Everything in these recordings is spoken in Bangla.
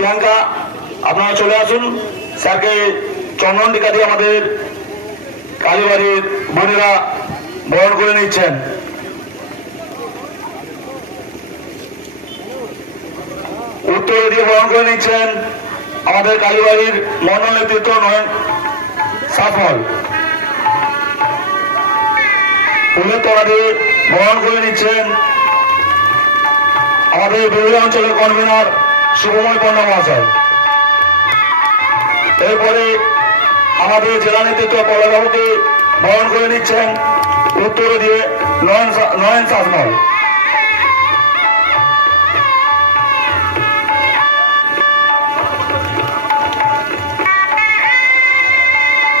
প্রিয়াঙ্কা, আপনারা চলে আসুন। স্যারকে চন্দন টিকা দিয়ে আমাদের কালীবাড়ির বোনেরা বরণ করে নিচ্ছেন। উত্তরে দিয়ে বরণ করে নিচ্ছেন আমাদের কালীবাড়ির মন্ডল নেতৃত্ব নয়ন সাফল। ফুলের তলা দিয়ে বরণ করে নিচ্ছেন আমাদের বিরোধী অঞ্চলের কনভেনার শুভময় পণ্য মহাশয় এরপরে আমাদের জেলা নেতৃত্ব পলাবাবুকে বরণ করে নিচ্ছেন উত্তরে দিয়ে নয়ন নয়ন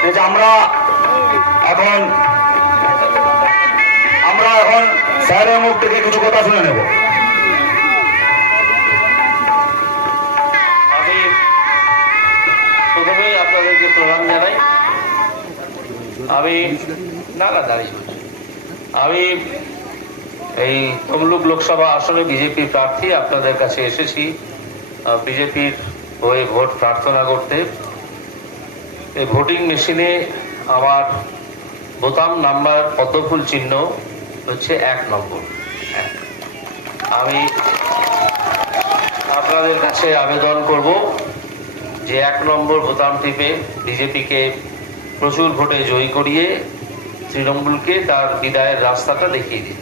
এই আমরা এখন আমরা এখন স্যারের মুখ থেকে কিছু কথা শুনে নেব। আমি না না, দাঁড়িয়ে আমি এই তমলুক লোকসভা আসনে বিজেপির প্রার্থী আপনাদের কাছে এসেছি। বিজেপির হয়ে ভোট প্রার্থনা করতে। এই ভোটিং মেশিনে আমার বোতাম নাম্বার, পদ্মফুল চিহ্ন হচ্ছে এক নম্বর। আমি আপনাদের কাছে আবেদন করব যে এক নম্বর বোতাম টিপে বিজেপিকে প্রচুর ভোটে জয়ী করিয়ে তৃণমূলকে তার বিদায়ের রাস্তাটা দেখিয়ে দিন